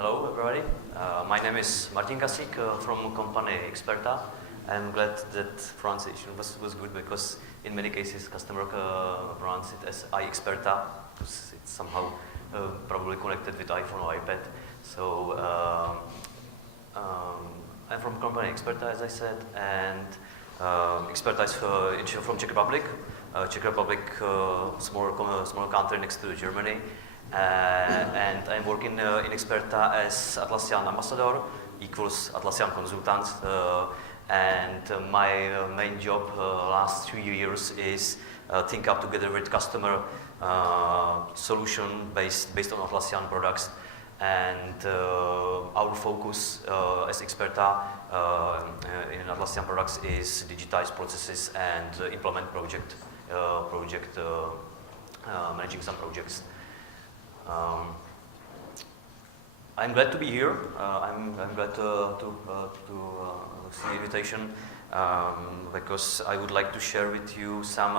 Hello, everybody. My name is Martin Kasik from company Ixperta. I'm glad that pronunciation was good because in many cases customer pronounce it as Ixperta because it's somehow probably connected with iPhone or iPad. So I'm from company Ixperta, as I said, and Ixperta is from Czech Republic. Czech Republic, small country next to Germany. And I'm working in Ixperta as Atlassian ambassador, equals Atlassian consultant. And my main job last 3 years is think up together with customer solution based on Atlassian products. And our focus as Ixperta in Atlassian products is digitize processes and implement managing some projects. I'm glad to be here. I'm glad to see the invitation because I would like to share with you some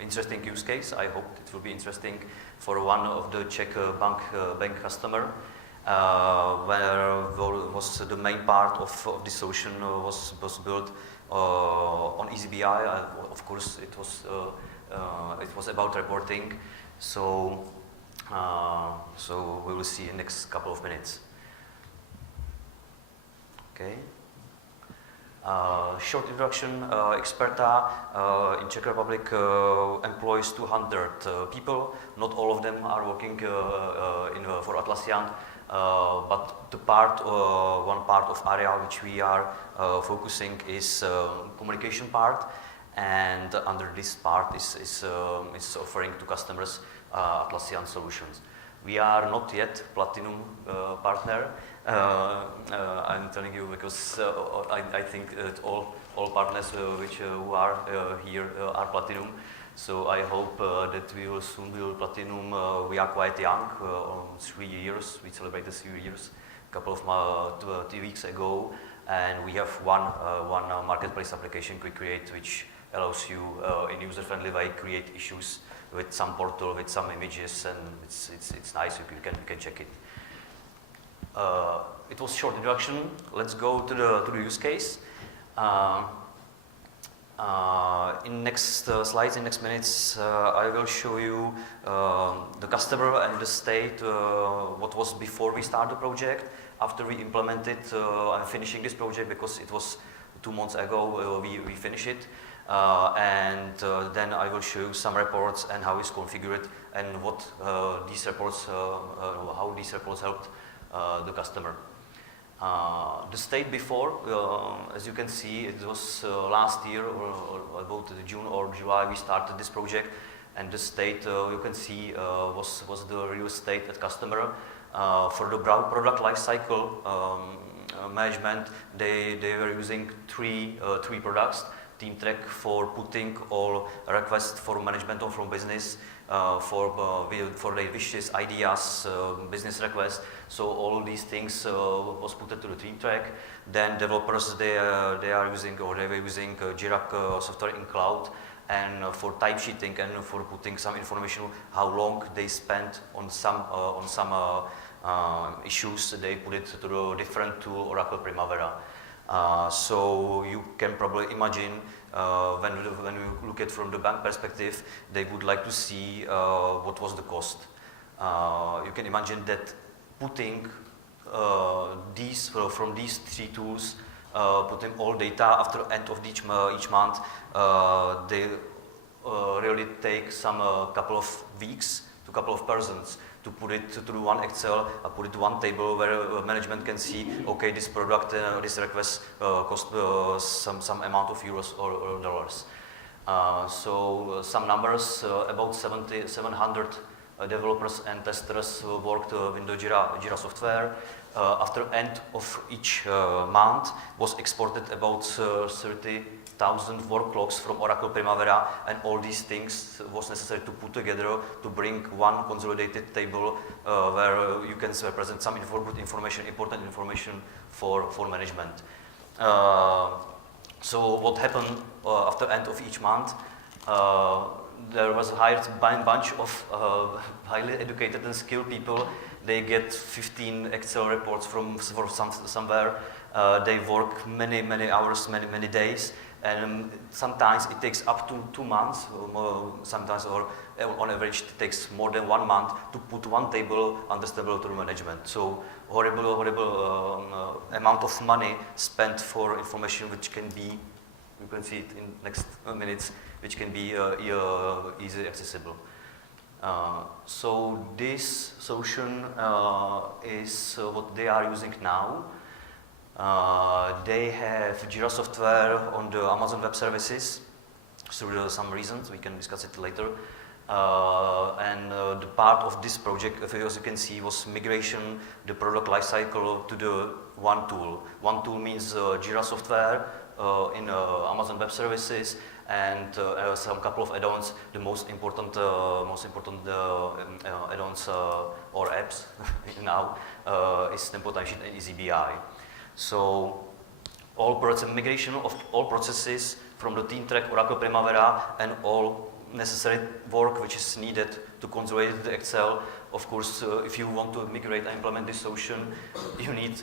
interesting use case. I hope it will be interesting for one of the Czech bank customer, where was the main part of the solution was built on eazyBI. Of course, it was about reporting. So we will see in the next couple of minutes. Okay. Short introduction. Ixperta in Czech Republic employs 200 people. Not all of them are working for Atlassian, but one part of area which we are focusing is communication part, and under this part is offering to customers Atlassian solutions. We are not yet Platinum partner. I'm telling you because I think that all partners who are here are Platinum. So I hope that we will soon be Platinum. We are quite young, 3 years. We celebrated 3 years a couple of 2 weeks ago, and we have one marketplace application we create, which allows you in user-friendly way create issues with some portal, with some images, and it's nice. You can check it. It was short introduction. Let's go to the use case. In next slides, in next minutes, I will show you the customer and the state, what was before we start the project, after we implemented. I'm finishing this project because it was 2 months ago we finished it. And then I will show you some reports and how it's configured and what how these reports helped the customer. The state before, as you can see, it was last year or about June or July we started this project, and the state you can see was the real state at customer. For the product lifecycle management, they were using three products. Team Track for putting all requests for management or from business, for their wishes, ideas, business requests. So all these things was put into the Team Track. Then developers they were using Jira software in cloud, and for type sheeting and for putting some information how long they spent on some issues, they put it to the different tool Oracle Primavera. So you can probably imagine when you look at from the bank perspective, they would like to see what was the cost. You can imagine that putting these from these 3 tools, putting all data after end of each month, they really take some couple of weeks to couple of persons to put it through one Excel, put it to one table where management can see, okay, this product, this request cost some amount of euros or dollars. So some numbers, about 700 developers and testers worked with the Jira software. After end of each month was exported about 30,000 work logs from Oracle Primavera, and all these things was necessary to put together to bring one consolidated table where you can present some important information for management. So what happened after end of each month? there was hired a bunch of highly educated and skilled people. They get 15 Excel reports from somewhere. They work many hours, many days, and sometimes it takes up to 2 months. Sometimes, or on average, it takes more than 1 month to put one table understandable to management. So horrible amount of money spent for information which can be, you can see it in next minutes, which can be easily accessible. So this solution is what they are using now. They have Jira software on the Amazon Web Services through some reasons, we can discuss it later. And the part of this project, as you can see, was migration the product lifecycle to the one tool. One tool means Jira software in Amazon Web Services, and some couple of add-ons. The most important add-ons or apps now is Tempo Timesheet and eazyBI. So migration of all processes from the Team Track, Oracle Primavera, and all necessary work which is needed to consolidate the Excel. Of course, if you want to migrate and implement this solution, you need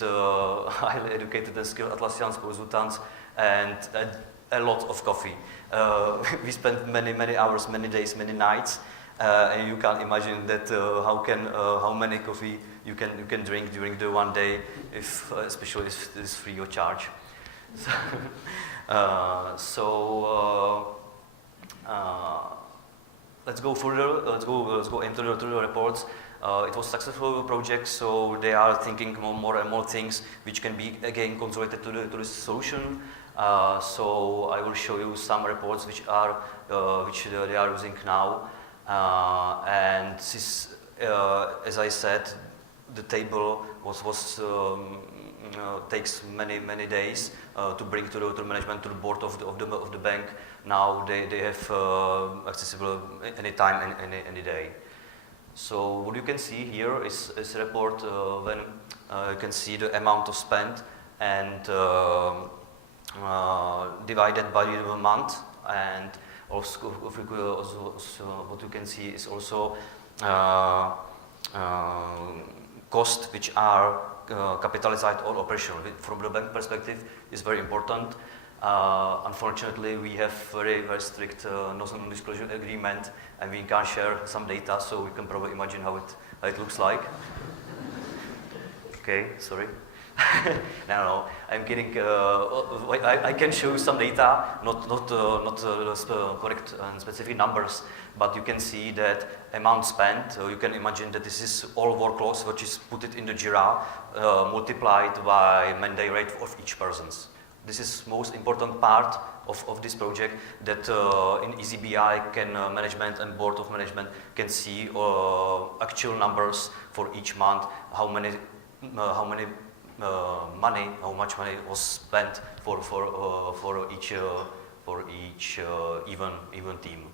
highly educated and skilled Atlassian consultants and a lot of coffee. We spent many hours, many days, many nights, and you can imagine that how many coffee you can drink during the one day, especially if it is free of charge. Let's go further. Let's go into the reports. It was a successful project, so they are thinking more and more things which can be again consolidated to this solution. So I will show you some reports which they are using now, and this, as I said, the table takes many days to bring to the management, to the board of the bank. Now they have accessible anytime, any day. So what you can see here is a report when you can see the amount of spent and divided by the month, and also what you can see is also costs which are capitalized or operational. From the bank perspective, is very important. Unfortunately, we have very strict non-disclosure agreement, and we can't share some data, so you can probably imagine how it looks like. Okay, sorry. No, I'm kidding. I can show you some data, not correct and specific numbers, but you can see that amount spent. You can imagine that this is all workloads which is put it in the Jira, multiplied by mandate rate of each person's. This is most important part of this project, that in eazyBI management and board of management can see actual numbers for each month, how much money was spent for each even team.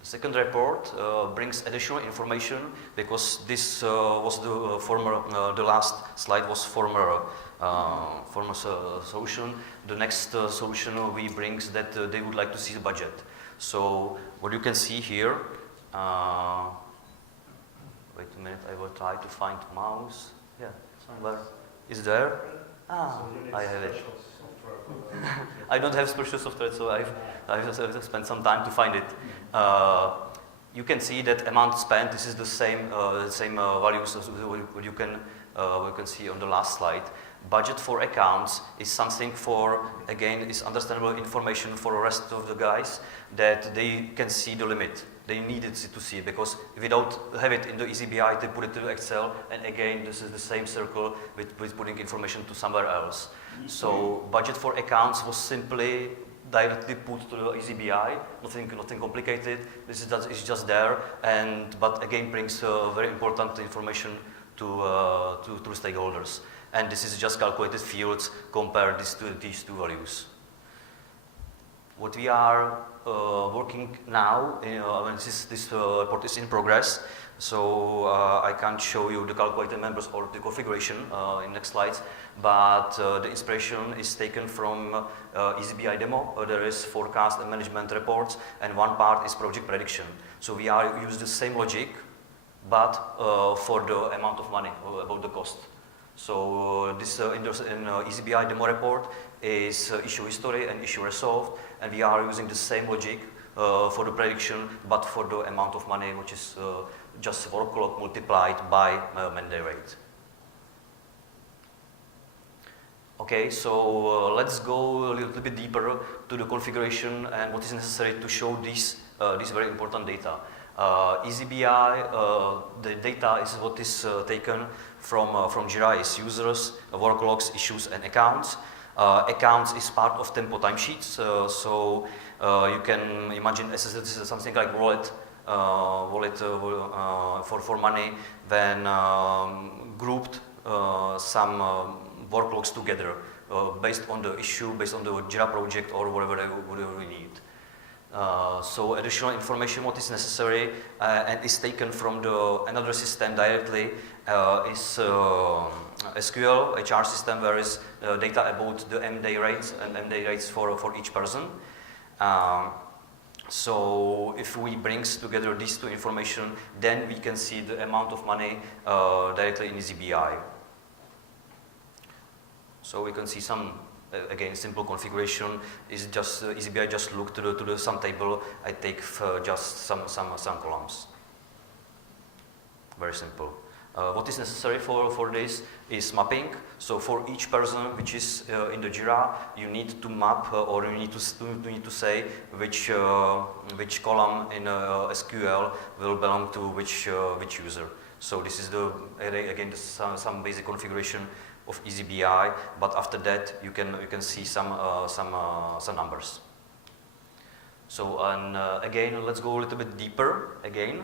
The second report brings additional information, because this was the last slide was former solution. The next solution we brings that they would like to see the budget. So what you can see here. Wait a minute, I will try to find mouse. Yeah, somewhere. Is there? Ah, I have it. I don't have special software, so I have to spend some time to find it. You can see that amount spent. This is the same values as what you can see on the last slide. Budget for accounts is something is understandable information for the rest of the guys, that they can see the limit. They needed to see, because if we don't have it in the eazyBI, they put it to Excel, and again, this is the same circle with putting information to somewhere else. So budget for accounts was simply directly put to the eazyBI, nothing complicated. This is just there, but again brings very important information to stakeholders. And this is just calculated fields, compare these two values. What working now. This report is in progress, so I can't show you the calculated members or the configuration in next slides. But the inspiration is taken from eazyBI demo. There is forecast and management reports, and one part is project prediction. So we are use the same logic, but for the amount of money, about the cost. So this in eazyBI demo report is issue history and issue resolved, and we are using the same logic for the prediction, but for the amount of money, which is just workload multiplied by mandate rate. Okay, so let's go a little bit deeper to the configuration and what is necessary to show this very important data. eazyBI, the data is what is taken from Jira is users, worklogs, issues, and accounts. Accounts is part of tempo timesheets, so you can imagine this is something like wallet for money when grouped some worklogs together based on the issue, based on the Jira project or whatever we need. So additional information what is necessary and is taken from another system directly is SQL HR system, where is data about the M-day rates and M-day rates for each person. So if we bring together these two information, then we can see the amount of money directly in eazyBI. So we can see some, again, simple configuration is just eazyBI just look to the sum table. I take just some columns. Very simple. What is necessary for this is mapping. So for each person which is in the Jira, you need to map or you need to say which column in SQL will belong to which user. So this is again some basic configuration of eazyBI, but after that you can see some numbers. So again, let's go a little bit deeper again.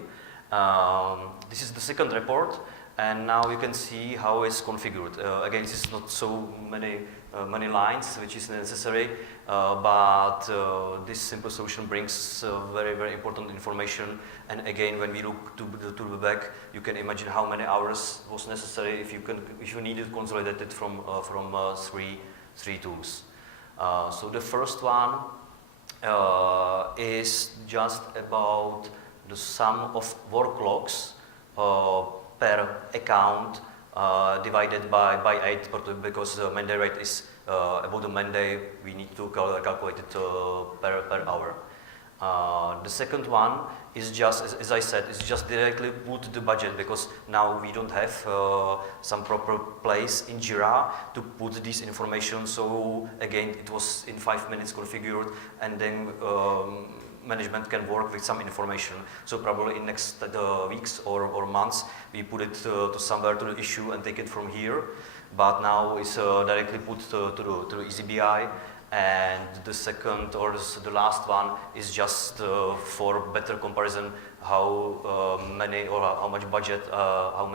This is the second report, and now you can see how it's configured. Again, this is not so many lines which is necessary, but this simple solution brings very important information. And again, when we look to the back, you can imagine how many hours was necessary if you needed consolidated from three tools. So the first one is just about the sum of worklogs per account divided by 8, because the mandate rate is about the mandate, we need to calculate it per hour. The second one is just, as I said, is just directly put the budget, because now we don't have some proper place in Jira to put this information. So again, it was in 5 minutes configured, and then management can work with some information. So probably in next weeks or months, we put it to somewhere to the issue and take it from here. But now it's directly put to eazyBI. And the second or the last one is just for better comparison how many or how much budget, how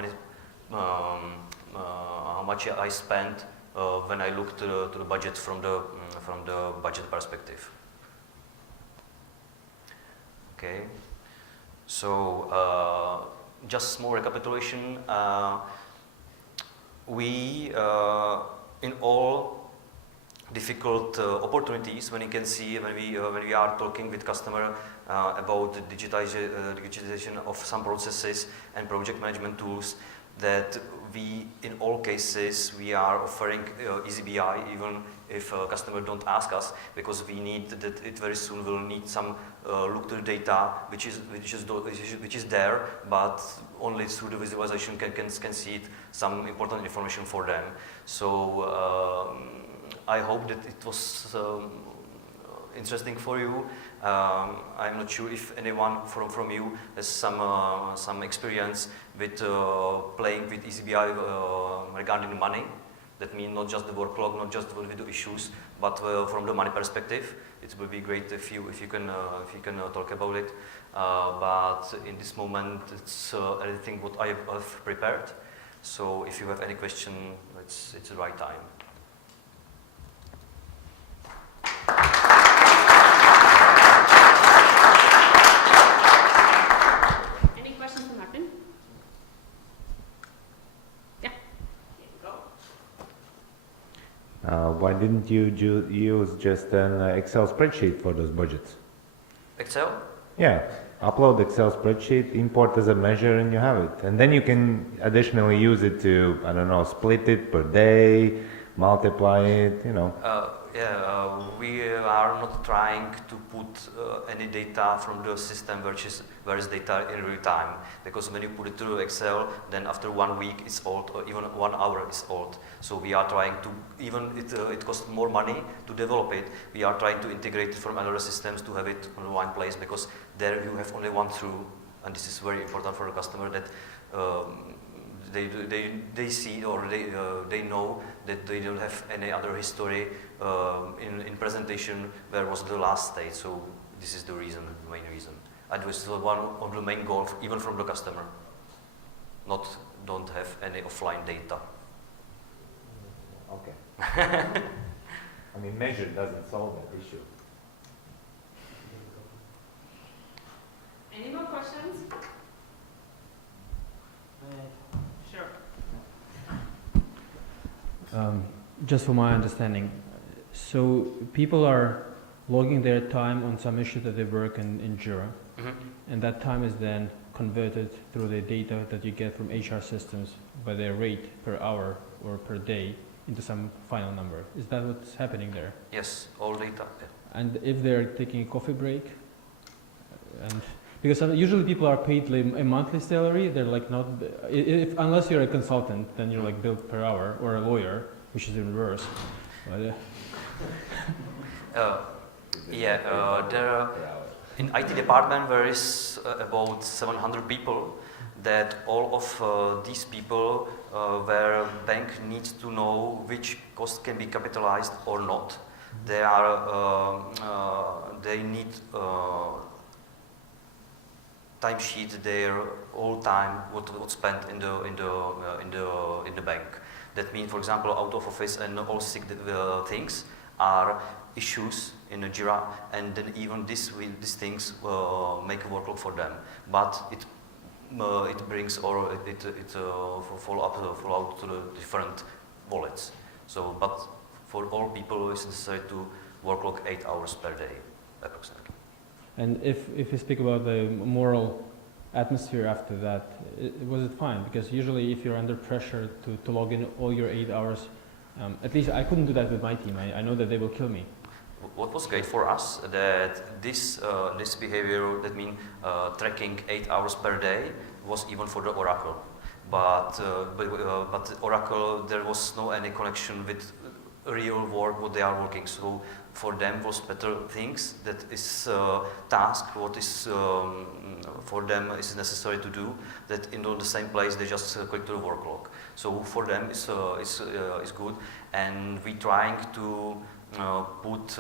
much I spent when I look to the budget from the budget perspective. Okay, so just small recapitulation. We in all difficult opportunities, when you can see when we are talking with customer about the digitization of some processes and project management tools, that we in all cases we are offering eazyBI even if customer don't ask us, because we need that it very soon will need some look to the data which is there, but only through the visualization can see it, some important information for them. So I hope that it was interesting for you. I'm not sure if anyone from you has some experience with playing with eazyBI regarding money. That means not just the workload, not just with the issues, but from the money perspective. It will be great if you can talk about it. But in this moment, it's everything what I have prepared. So if you have any question, it's the right time. didn't you use just an Excel spreadsheet for those budgets? Excel? Yeah, upload Excel spreadsheet, import as a measure, and you have it. And then you can additionally use it to, I don't know, split it per day, multiply it, you know. We are not trying to put any data from the system where is data in real time, because when you put it to Excel, then after 1 week it's old, or even 1 hour is old. So we are trying to, even it costs more money to develop it, we are trying to integrate it from other systems to have it in one place, because there you have only one through, and this is very important for the customer, that they see, or they know that they don't have any other history in presentation where was the last state. So this is the reason, the main reason. And this is one of the main goals, even from the customer. Don't have any offline data. Okay. I mean, measure doesn't solve that issue. Any more questions? Sure. Just for my understanding, so people are logging their time on some issue that they work in Jira, and that time is then converted through the data that you get from HR systems by their rate per hour or per day into some final number. Is that what's happening there? Yes, all data. Yeah. And if they're taking a coffee break, and because usually people are paid like a monthly salary, they're like not, unless you're a consultant, then you're like billed per hour, or a lawyer, which is even worse. But, in IT department there is about 700 people, that all of these people where bank needs to know which cost can be capitalized or not. They need timesheet their all time what spent in the bank. That means, for example, out of office and all sick things are issues in a Jira, and then even these things make a workload for them. But it brings, or it follow out to the different wallets. So, but for all people, it's necessary to work 8 hours per day, approximately. and if you speak about the moral atmosphere after that, was it fine? Because usually if you're under pressure to log in all your 8 hours, at least I couldn't do that with my team. I know that they will kill me. What was great for us, that this behavior, that means tracking 8 hours per day, was even for the Oracle. But Oracle, there was no any connection with real work what they are working. So for them was better things, that is task what is for them is necessary to do, that in the same place they just click to the work log. So for them is good, and we trying to put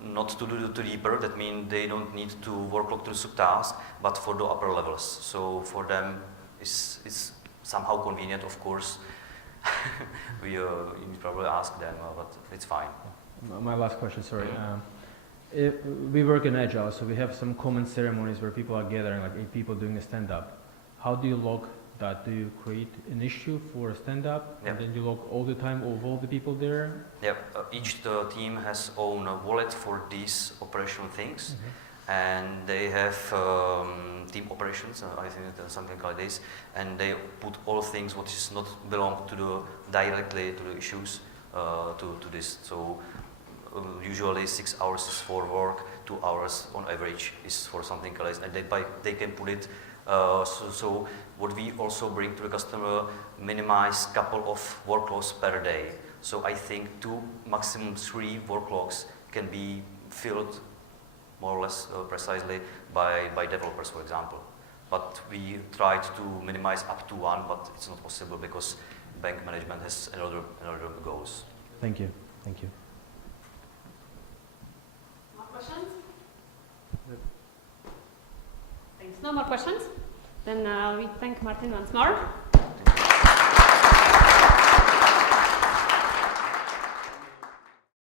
not to do the deeper, that means they don't need to workload to the subtask, but for the upper levels. So for them it's somehow convenient, of course. You probably ask them, but it's fine. My last question, sorry. We work in Agile, so we have some common ceremonies where people are gathering, like 8 people doing a stand-up. How do you log that? Do you create an issue for a stand-up, and then you log all the time of all the people there? Yeah, each team has own wallet for these operational things, and they have team operations, I think something like this, and they put all things what is not belong to the directly to the issues to this. So usually 6 hours is for work, 2 hours on average is for something else, and they can put it. So what we also bring to the customer, minimize couple of workloads per day. So I think 2, maximum 3 workloads can be filled more or less precisely by developers, for example. But we tried to minimize up to 1, but it's not possible because bank management has another goals. Thank you. Thank you. More questions? Thanks. No more questions? Then we thank Martin once more.